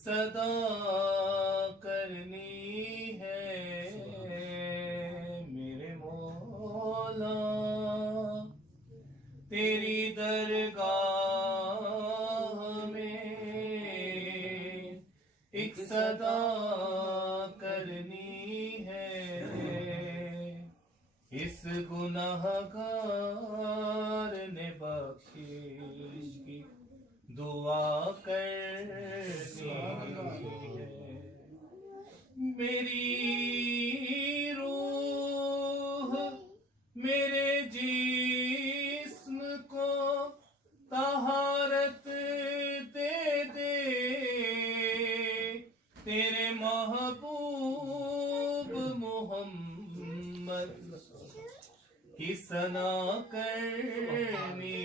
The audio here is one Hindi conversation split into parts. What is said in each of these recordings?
सदा करनी है मेरे मौला, तेरी दरगाह में एक सदा करनी है, इस गुनाहगार ने बख्शिश की दुआ करनी है। मेरी रूह मेरे जिस्म को तहारत दे दे, तेरे महबूब मोहम्मद की सना करनी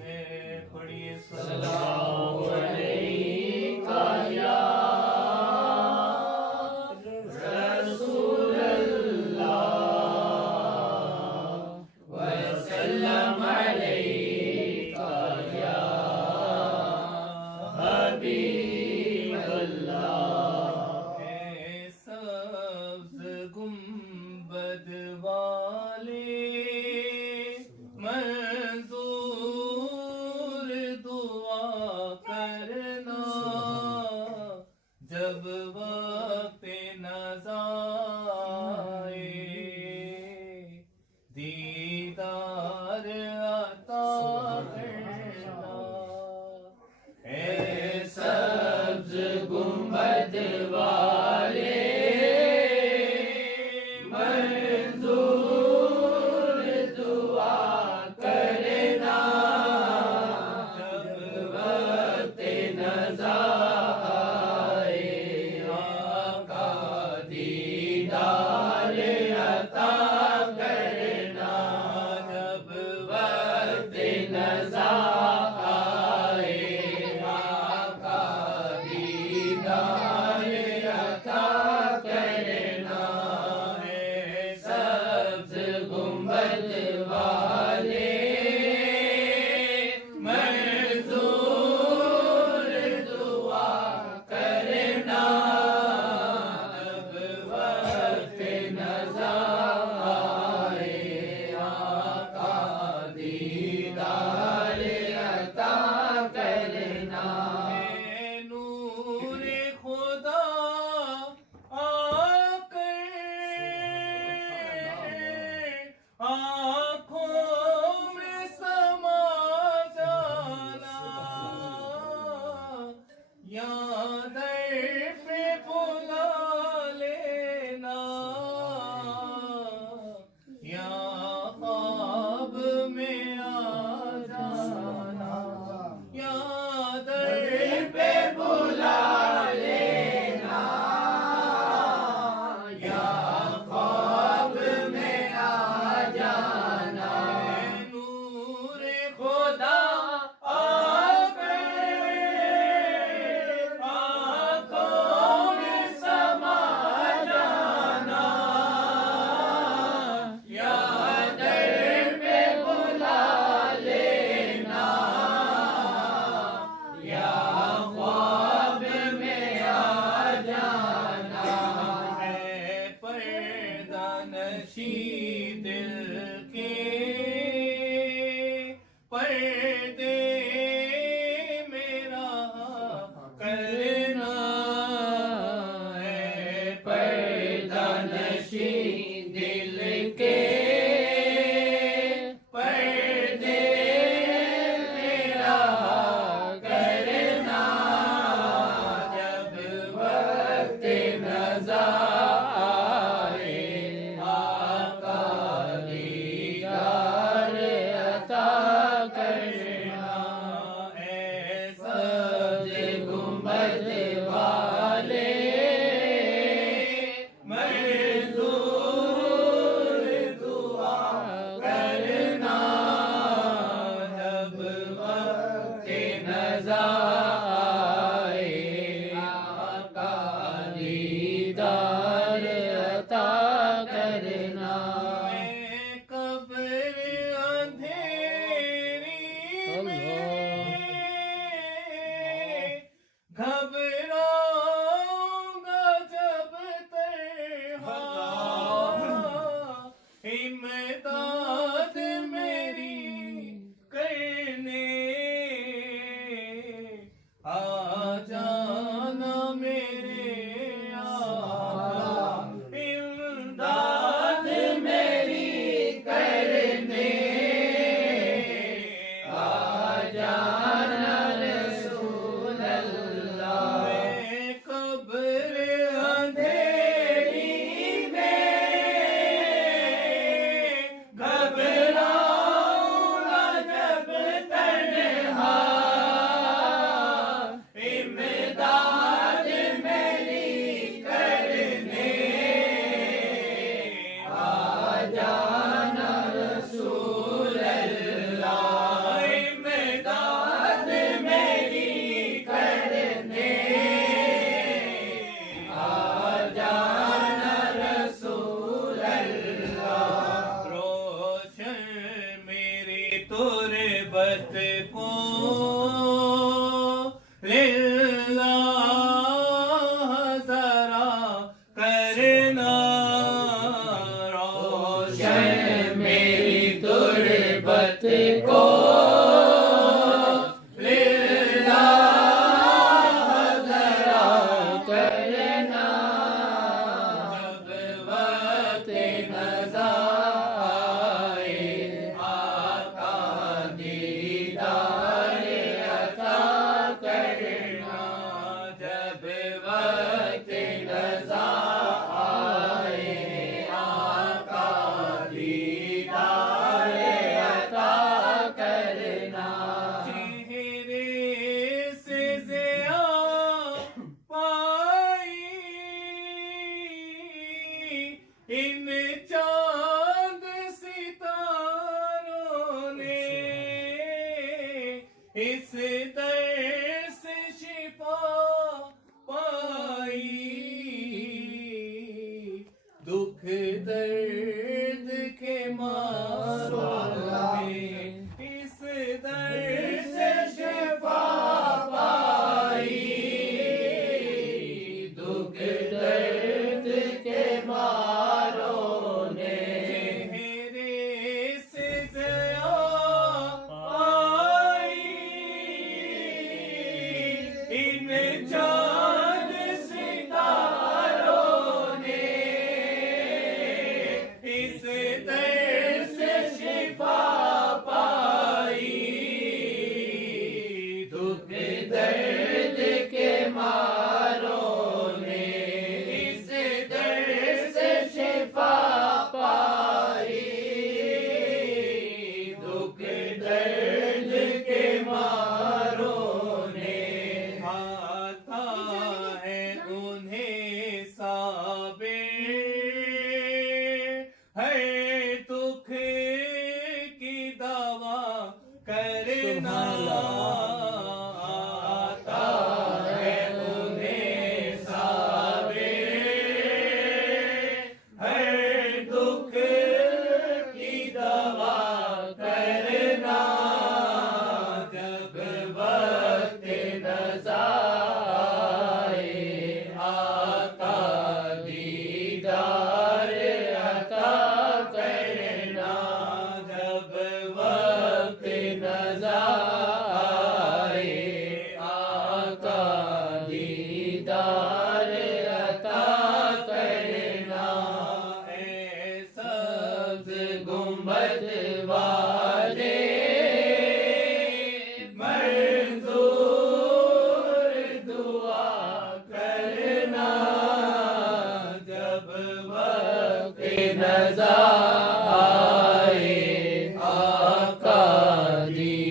है। पढ़िए सल्लल्लाहु अलैका या रसूलल्लाह वसल्लम अलैका या हबीबल्लाह। सब्ज़ गुंबद वाले मंजूर दुआ करना, जब वक्त नज़ा आए दीदार अता करना। ऐ सब्ज़ गुंबद वाले मंजूर दुआ करना, जब वक्त नज़ा आए आका दीदार अता करना, जब वक्त नज़ा आए आका दीदार अता करना। सब्ज़ गुंबद वाले मंजूर दुआ करना, जब वक्त नज़ा आए आका दीदार अता करना। नूर खुदा आकर आँखों में समा जाना, या दर पे बुला लेना, या ख्वाब में आ जाना, या दर पे बुला लेना, या ख्वाब में आ जाना। नूर खुदा आकर आँखों में समा जाना, या दर पे बुला लेना, या ख्वाब में आ जाना। है पर्दा नशी दिल के पर्दे मेरा करना, है पर्दा नशी दिल के पर्दे मेरा करना, जब वक्त नज़ा आए आका दीदार अता करना। ऐसा गुंबद वाले मंजूर दुआ करना, जब वक्त नज़ा आए आका दीदार अता करना। मैं कब्र अंधेरी तुरबत लिल्लाह जरा करना रोशन मेरी तुरबत को इन चांद सितारों ने इस दर्द से शिफा पाई दुख दर्द के मारों में इस दर्द से शिफा पाई दुख दर्द के इन चांद सितारों ने इस दर्द से शिफा पाई दुख दर्द के मारों ने इस दर्द से शिफा पाई दुख दर्द के मारों ने हर दुख की दवा करना आता है उन्हें साबिर हर दुख की दवा करना जब वक्त नज़ा आए आका दीदार अता करना जब वक्त नज़ा आए आका दीदार अता करना ऐ सब्ज़ गुंबद वाले मंजूर दुआ करना जब वक्त नज़ा आए आका दी